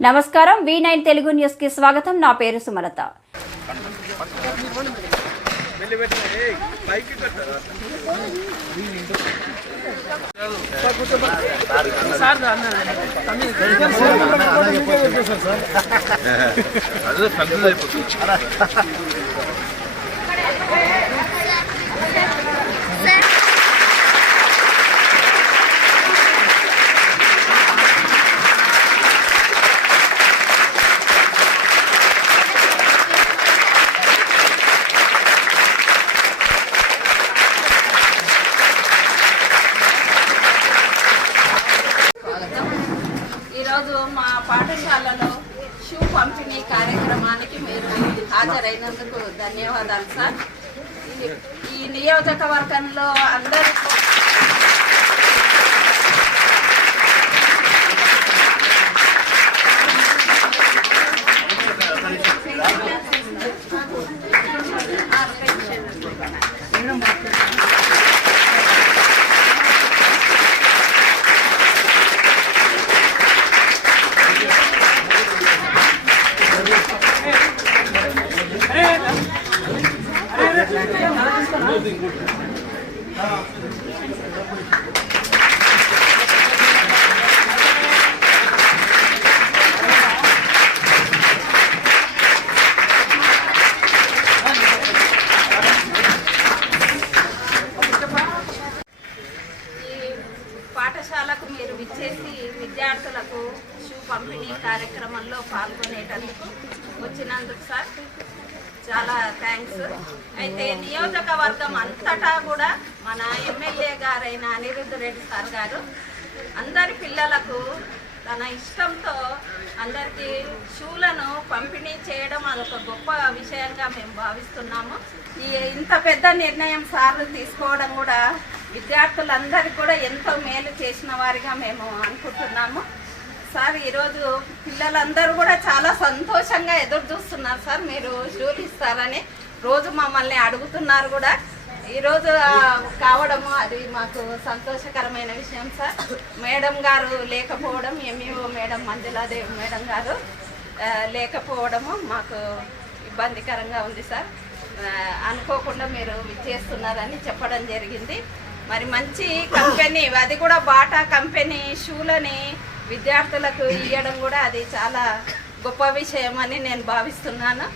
నమస్కారం V nine Telugu న్యూస్కి స్వాగతం. నా పేరు సుమలత. అదే కన్ఫ్యూజ్ ఈరోజు మా పాఠశాలలో షూ పంపిణీ కార్యక్రమానికి మీరు హాజరైనందుకు ధన్యవాదాలు సార్. ఈ- ఈ నియోజకవర్గంలో అందరూ ఈ పాఠశాలకు మీరు విచ్చేసి విద్యార్థులకు షూ పంపిణీ కార్యక్రమంలో పాల్గొనేటందుకు వచ్చినందుకు సార్. చాలా థ్యాంక్స్ అయితే నియోజకవర్గం అంతటా కూడా మన ఎమ్మెల్యే గారైన అనిరుద్ధ రెడ్డి సార్ గారు అందరి పిల్లలకు తన ఇష్టంతో అందరికీ షూలను పంపిణీ చేయడం అదొక గొప్ప విషయంగా మేము భావిస్తున్నాము. ఈ ఇంత పెద్ద నిర్ణయం సార్లు తీసుకోవడం కూడా విద్యార్థులందరికీ కూడా ఎంతో మేలు చేసిన వారిగా మేము అనుకుంటున్నాము. సార్ ఈరోజు పిల్లలందరూ కూడా చాలా సంతోషంగా ఎదురు చూస్తున్నారు సార్ మీరు షూలు ఇస్తారని. రోజు మమ్మల్ని అడుగుతున్నారు కూడా. ఈరోజు కావడము అది మాకు సంతోషకరమైన విషయం సార్. మేడం గారు లేకపోవడం ఎంఈఓ మేడం మంజులాదేవి మేడం గారు లేకపోవడము మాకు ఇబ్బందికరంగా ఉంది సార్. అనుకోకుండా మీరు విచ్చేస్తున్నారని చెప్పడం జరిగింది. మరి మంచి కంపెనీ అది కూడా బాటా కంపెనీ షూలని విద్యార్థులకు ఇవ్వడం కూడా అది చాలా గొప్ప విషయం అని నేను భావిస్తున్నాను.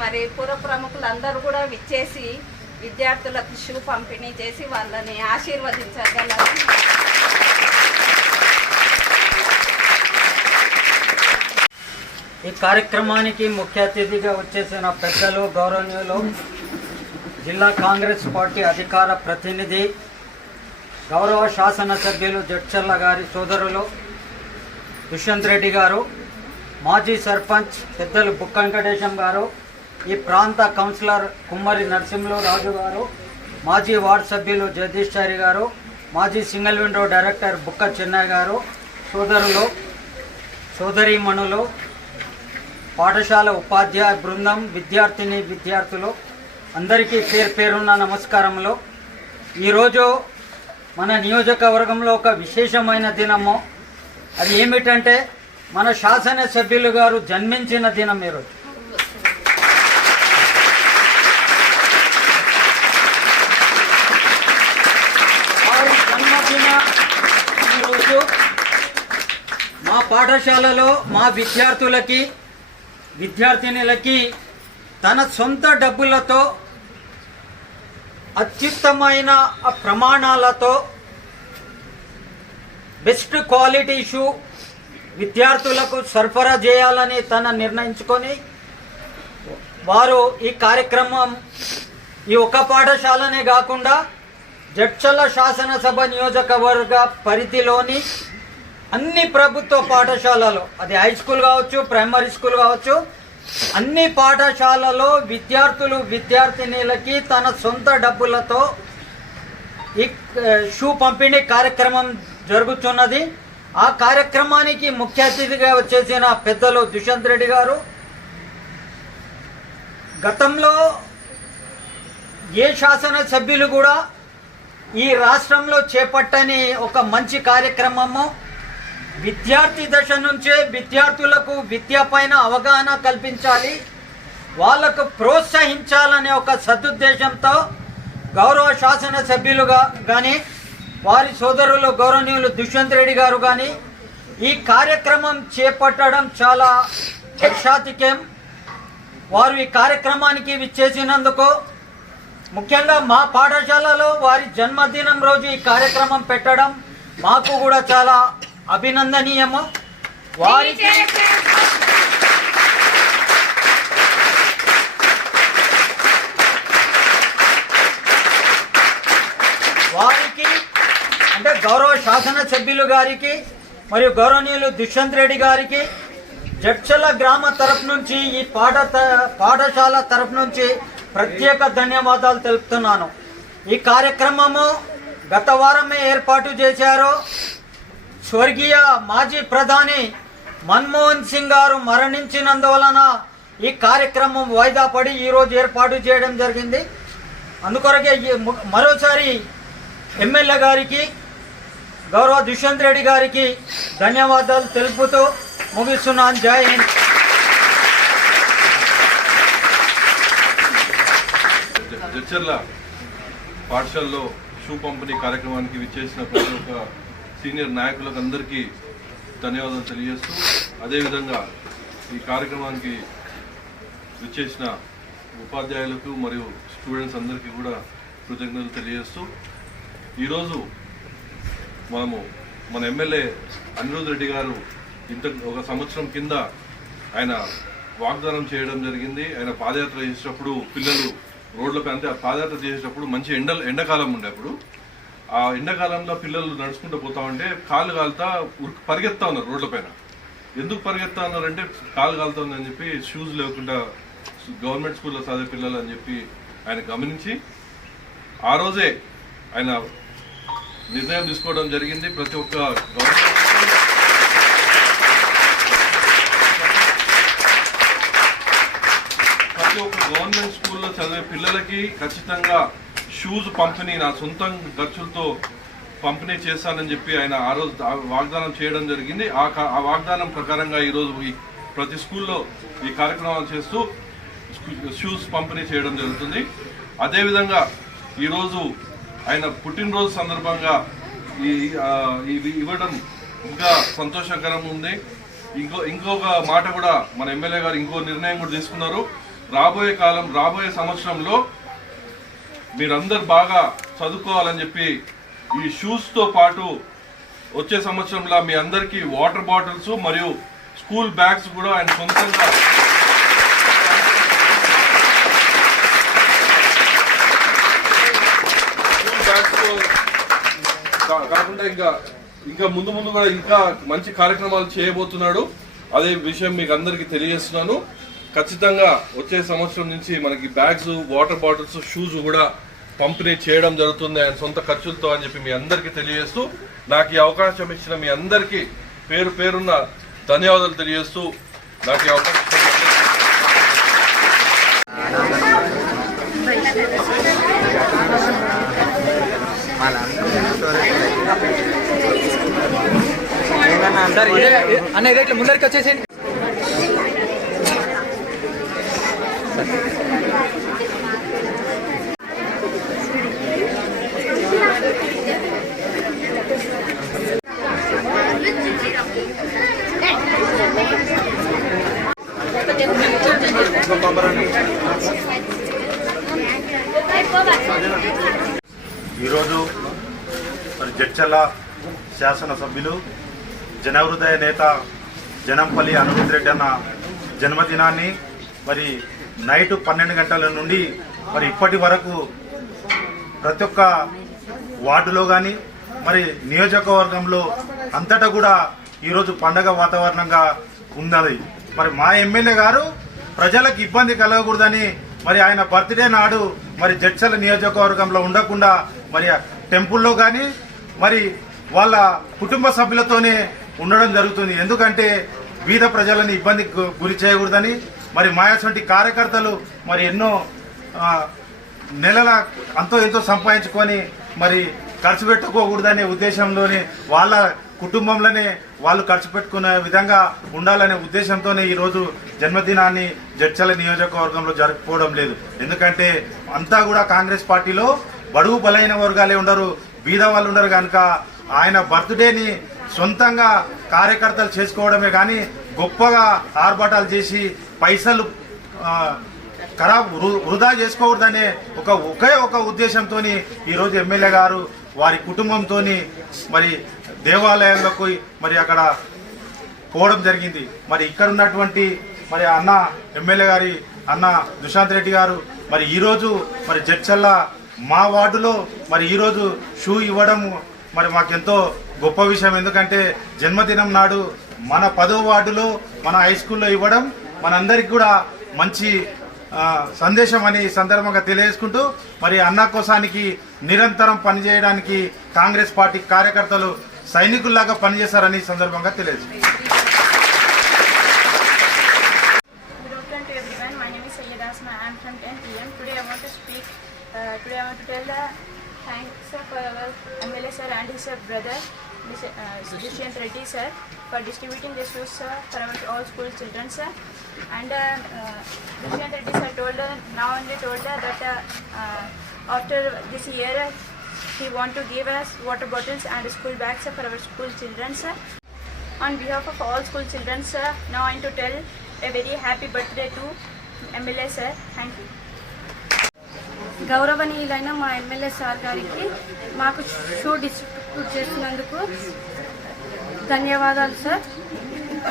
మరి పుర ప్రముఖులందరూ కూడా విచ్చేసి విద్యార్థులకు షూ పంపిణీ చేసి వాళ్ళని ఆశీర్వదించగలరు. ఈ కార్యక్రమానికి ముఖ్య అతిథిగా వచ్చేసిన పెద్దలు గౌరవనీయులు జిల్లా కాంగ్రెస్ పార్టీ అధికార ప్రతినిధి గౌరవ శాసన సభ్యులు జడ్చర్ల గారి సోదరులు దుష్యంత్ రెడ్డి గారు మాజీ సర్పంచ్ పెద్దలు బుక్క వెంకటేశం గారు ఈ ప్రాంత కౌన్సిలర్ కుమ్మరి నరసింహరాజు రాజు గారు మాజీ వార్డు సభ్యులు జగదీశ్చారి గారు మాజీ సింగిల్ విండో డైరెక్టర్ బుక్క చెన్నై గారు సోదరులు సోదరీమణులు పాఠశాల ఉపాధ్యాయ బృందం విద్యార్థిని విద్యార్థులు అందరికీ పేరు పేరున్న నమస్కారములు. ఈరోజు మన నియోజకవర్గంలో ఒక విశేషమైన దినము. అది ఏమిటంటే మన శాసనసభ్యులు గారు జన్మించిన దినం ఈరోజు. వారి జన్మదిన ఈరోజు మా పాఠశాలలో మా విద్యార్థులకి విద్యార్థినులకి తన సొంత డబ్బులతో అత్యుత్తమైన ప్రమాణాలతో బెస్ట్ క్వాలిటీ షూ విద్యార్థులకు సరఫరా చేయాలని తన నిర్ణయించుకొని వారు ఈ కార్యక్రమం ఈ ఒక్క పాఠశాలనే కాకుండా జడ్చల్ల శాసనసభ నియోజకవర్గ పరిధిలోని అన్ని ప్రభుత్వ పాఠశాలలు అది హై స్కూల్ కావచ్చు ప్రైమరీ స్కూల్ కావచ్చు అన్ని పాఠశాలలో విద్యార్థులు విద్యార్థినీలకి తన సొంత డబ్బులతో ఈ షూ పంపిణీ కార్యక్రమం జరుగుతున్నది. ఆ కార్యక్రమానికి ముఖ్య అతిథిగా వచ్చేసిన పెద్దలు దుష్యంత్ రెడ్డి గారు గతంలో ఏ శాసనసభ్యులు కూడా ఈ రాష్ట్రంలో చేపట్టని ఒక మంచి కార్యక్రమము విద్యార్థి దశ నుంచే విద్యార్థులకు విద్య పైన అవగాహన కల్పించాలి. వాళ్ళకు ప్రోత్సహించాలనే ఒక సదుద్దేశంతో గౌరవ శాసన సభ్యులుగా కానీ వారి సోదరులు గౌరవనీయులు దుష్యంత్ రెడ్డి గారు కానీ ఈ కార్యక్రమం చేపట్టడం చాలా హర్షాతికేం వారు ఈ కార్యక్రమానికి విచ్చేసినందుకు ముఖ్యంగా మా పాఠశాలలో వారి జన్మదినం రోజు ఈ కార్యక్రమం పెట్టడం మాకు కూడా చాలా అభినందనీయము. వారికి వారికి అంటే గౌరవ శాసన సభ్యులు గారికి మరియు గౌరవనీయులు దుష్యంత్ రెడ్డి గారికి జడ్చల గ్రామ తరఫు నుంచి ఈ పాఠ పాఠశాల తరఫు నుంచి ప్రత్యేక ధన్యవాదాలు తెలుపుతున్నాను. ఈ కార్యక్రమము గత వారమే ఏర్పాటు చేశారు. స్వర్గీయ మాజీ ప్రధాని మన్మోహన్ సింగ్ గారు మరణించినందువలన ఈ కార్యక్రమం వాయిదా పడి ఈరోజు ఏర్పాటు చేయడం జరిగింది. అందుకొరకే మరోసారి ఎమ్మెల్యే గారికి గౌరవ దుష్యంత్ రెడ్డి గారికి ధన్యవాదాలు తెలుపుతూ ముగిస్తున్నాను. జై హింద్. జడ్చర్ల పాఠశాలలో షూ పంపిణీ కార్యక్రమానికి విచ్చేసిన ప్రతి ఒక్క సీనియర్ నాయకులకు అందరికీ ధన్యవాదాలు తెలియజేస్తూ అదేవిధంగా ఈ కార్యక్రమానికి విచ్చేసిన ఉపాధ్యాయులకు మరియు స్టూడెంట్స్ అందరికీ కూడా కృతజ్ఞతలు తెలియజేస్తూ ఈరోజు మనము మన ఎమ్మెల్యే అనిరుద్ రెడ్డి గారు ఇంత ఒక సంవత్సరం కింద ఆయన వాగ్దానం చేయడం జరిగింది. ఆయన పాదయాత్ర చేసేటప్పుడు పిల్లలు రోడ్లపై అంటే ఆ పాదయాత్ర చేసేటప్పుడు మంచి ఎండ ఎండాకాలం ఉండే అప్పుడు ఆ ఎండాకాలంలో పిల్లలు నడుచుకుంటూ పోతా ఉంటే కాలు కాలుతా ఉరికి పరిగెత్తా ఉన్నారు రోడ్లపైన ఎందుకు పరిగెత్తా ఉన్నారంటే కాలు కాలుతుందని చెప్పి షూస్ లేకుండా గవర్నమెంట్ స్కూల్లో చదివే పిల్లలు అని చెప్పి ఆయన గమనించి ఆ రోజే ఆయన నిర్ణయం తీసుకోవడం జరిగింది. ప్రతి ఒక్క గవర్నమెంట్ ప్రతి ఒక్క గవర్నమెంట్ స్కూల్లో చదివే పిల్లలకి ఖచ్చితంగా షూస్ పంపిణీ నా సొంతం ఖర్చులతో పంపిణీ చేస్తానని చెప్పి ఆయన ఆ రోజు ఆ వాగ్దానం చేయడం జరిగింది. ఆ కా- ఆ వాగ్దానం ప్రకారంగా ఈరోజు ఈ ప్రతి స్కూల్లో ఈ కార్యక్రమాలు చేస్తూ షూస్ పంపిణీ చేయడం జరుగుతుంది. అదేవిధంగా ఈరోజు ఆయన పుట్టినరోజు సందర్భంగా ఈ ఇవి ఇవ్వడం ఇంకా సంతోషకరం ఉంది. ఇంకో ఇంకొక మాట కూడా మన ఎమ్మెల్యే గారు ఇంకో నిర్ణయం కూడా తీసుకున్నారు. రాబోయే కాలం రాబోయే సంవత్సరంలో మీరందరు బాగా చదువుకోవాలని చెప్పి ఈ షూస్తో పాటు వచ్చే సంవత్సరంలో మీ అందరికీ వాటర్ బాటిల్స్ మరియు స్కూల్ బ్యాగ్స్ కూడా ఆయన సొంతంగా స్కూల్ బ్యాగ్స్తో కా- కాకుండా ఇంకా ఇంకా ముందు ముందు కూడా ఇంకా మంచి కార్యక్రమాలు చేయబోతున్నాడు. అదే విషయం మీకు అందరికీ తెలియజేస్తున్నాను. ఖచ్చితంగా వచ్చే సంవత్సరం నుంచి మనకి బ్యాగ్స్ వాటర్ బాటిల్స్ షూస్ కూడా పంపిణీ చేయడం జరుగుతుంది. ఆయన సొంత ఖర్చులతో అని చెప్పి మీ అందరికీ తెలియజేస్తూ నాకు ఈ అవకాశం ఇచ్చిన మీ అందరికీ పేరు పేరున్న ధన్యవాదాలు తెలియజేస్తూ నాకు ఈ అవకాశం అన్న ఇదే ఇట్లా ముందరికి వచ్చేసేయండి. ఈరోజు మరి జడ్చల్ల శాసనసభ్యులు జనహృదయ నేత జనంపల్లి అనురుద్ రెడ్డి అన్న జన్మదినాన్ని మరి నైట్ పన్నెండు గంటల నుండి మరి ఇప్పటి వరకు ప్రతి ఒక్క వార్డులో కానీ మరి నియోజకవర్గంలో అంతటా కూడా ఈరోజు పండగ వాతావరణంగా ఉన్నది మరి మా ఎమ్మెల్యే గారు ప్రజలకు ఇబ్బంది కలగకూడదని మరి ఆయన బర్త్డే నాడు మరి జడ్చల నియోజకవర్గంలో ఉండకుండా మరి టెంపుల్లో కానీ మరి వాళ్ళ కుటుంబ సభ్యులతోనే ఉండడం జరుగుతుంది. ఎందుకంటే బీద ప్రజలను ఇబ్బందికి గు- గురి చేయకూడదని మరి మాయాసంటి కార్యకర్తలు మరి ఎన్నో నెలల అంతో ఎంతో సంపాదించుకొని మరి ఖర్చు పెట్టుకోకూడదనే ఉద్దేశంలోనే వాళ్ళ కుటుంబంలోనే వాళ్ళు ఖర్చు పెట్టుకునే విధంగా ఉండాలనే ఉద్దేశంతోనే ఈరోజు జన్మదినాన్ని జడ్చల నియోజకవర్గంలో జరుపుకోవడం లేదు. ఎందుకంటే అంతా కూడా కాంగ్రెస్ పార్టీలో బడుగు బలైన వర్గాలే ఉండరు బీద వాళ్ళు ఉండరు కనుక ఆయన బర్త్డేని సొంతంగా కార్యకర్తలు చేసుకోవడమే కానీ గొప్పగా ఆర్భాటాలు చేసి పైసలు ఖరాబ్ వృ- వృధా చేసుకోకూడదనే ఒక ఒకే ఒక ఉద్దేశంతో ఈరోజు ఎమ్మెల్యే గారు వారి కుటుంబంతో మరి దేవాలయాలకు మరి అక్కడ పోవడం జరిగింది. మరి ఇక్కడ ఉన్నటువంటి మరి అన్న ఎమ్మెల్యే గారి అన్న దుశాంత్ రెడ్డి గారు మరి ఈరోజు మరి జడ్చల్ల మా వార్డులో మరి ఈరోజు షూ ఇవ్వడం మరి మాకెంతో గొప్ప విషయం. ఎందుకంటే జన్మదినం నాడు మన పదో వార్డులో మన హై స్కూల్లో ఇవ్వడం మనందరికి కూడా మంచి సందేశం అని సందర్భంగా తెలియజేసుకుంటూ మరి అన్నా కోసానికి నిరంతరం పనిచేయడానికి కాంగ్రెస్ పార్టీ కార్యకర్తలు సైనికుల్లాగా పనిచేశారని సందర్భంగా తెలియదు distributing the shoes for all school children sir And uh, uh, Dushyant Reddy sir told uh, now only told uh, that uh, uh, after this year uh, he want to give us water bottles and school bags uh, for our school children sir. On behalf of all school children, sir, now I want to tell a very happy birthday to MLA, sir. Thank you. గౌరవనీయులైన మా MLA sir గారికి మాకు shoe distribute చేసినందుకు ధన్యవాదాలు sir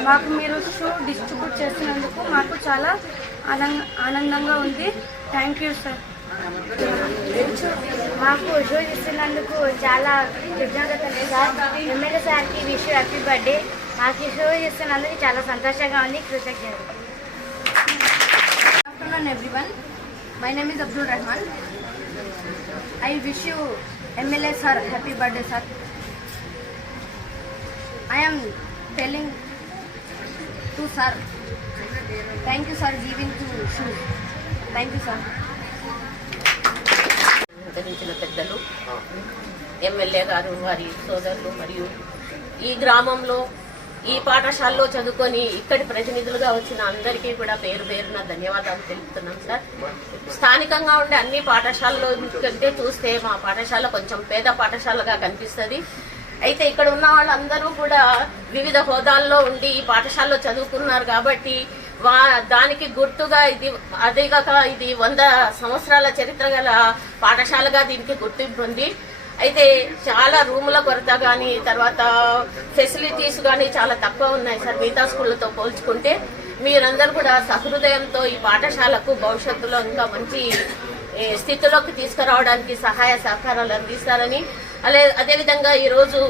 మాకు మీరు shoe distribute చేసినందుకు మాకు చాలా ఆనంద ఆనందంగా ఉంది థ్యాంక్ యూ సార్ మాకు షో ఇస్తున్నందుకు చాలా కృతజ్ఞతలు సార్ ఎమ్మెల్యే సార్కి విష్ హ్యాపీ బర్త్డే మాకు ఈ షో ఇస్తున్నందుకు చాలా సంతోషంగా ఉంది కృతజ్ఞతలు afternoon everyone. My name is Abdul Rahman. I wish you MLA sir happy birthday sir. I am telling to sir. Thank you sir giving to shoe thank you sir. పెద్దలు MLA గారు వారి సోదరులు మరియు ఈ గ్రామంలో ఈ పాఠశాలలో చదువుకొని ఇక్కడి ప్రతినిధులుగా వచ్చిన అందరికీ కూడా పేరు పేరున ధన్యవాదాలు తెలుపుతున్నాం సార్. స్థానికంగా ఉండే అన్ని పాఠశాలలో కంటే చూస్తే మా పాఠశాల కొంచెం పేద పాఠశాలగా కనిపిస్తుంది. అయితే ఇక్కడ ఉన్న వాళ్ళందరూ కూడా వివిధ హోదాల్లో ఉండి ఈ పాఠశాలలో చదువుకున్నారు కాబట్టి వా దానికి గుర్తుగా ఇది అదేగాక ఇది వంద సంవత్సరాల చరిత్ర గల పాఠశాలగా దీనికి గుర్తింపు ఉంది. అయితే చాలా రూముల కొరత కానీ తర్వాత ఫెసిలిటీస్ కానీ చాలా తక్కువ ఉన్నాయి సార్ మిగతా స్కూళ్ళతో పోల్చుకుంటే. మీరందరూ కూడా సహృదయంతో ఈ పాఠశాలకు భవిష్యత్తులో ఇంకా మంచి స్థితిలోకి తీసుకురావడానికి సహాయ సహకారాలు అందిస్తారని అదే అదేవిధంగా ఈరోజు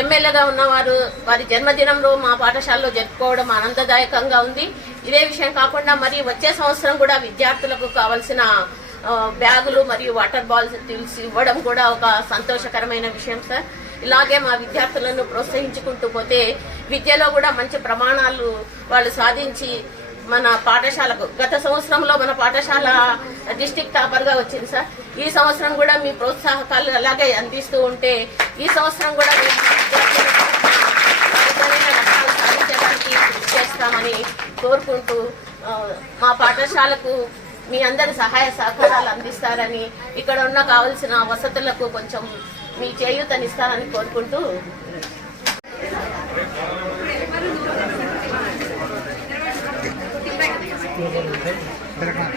ఎమ్మెల్యేగా ఉన్నవారు వారి జన్మదినంలో మా పాఠశాలలో జరుపుకోవడం ఆనందదాయకంగా ఉంది. ఇదే విషయం కాకుండా మరి వచ్చే సంవత్సరం కూడా విద్యార్థులకు కావలసిన బ్యాగులు మరియు వాటర్ బాల్స్ తెలిసి ఇవ్వడం కూడా ఒక సంతోషకరమైన విషయం సార్. ఇలాగే మా విద్యార్థులను ప్రోత్సహించుకుంటూ పోతే విద్యలో కూడా మంచి ప్రమాణాలు వాళ్ళు సాధించి మన పాఠశాలకు. గత సంవత్సరంలో మన పాఠశాల డిస్టిక్ టాపర్గా వచ్చింది సార్. ఈ సంవత్సరం కూడా మీ ప్రోత్సాహకాలు అలాగే అందిస్తూ ఉంటే ఈ సంవత్సరం కూడా సాధించడానికి కృషి చేస్తామని కోరుకుంటూ మా పాఠశాలకు మీ అందరి సహాయ సహకారాలు అందిస్తారని ఇక్కడ ఉన్న కావలసిన వసతులకు కొంచెం మీ చేయూతనిస్తారని కోరుకుంటూ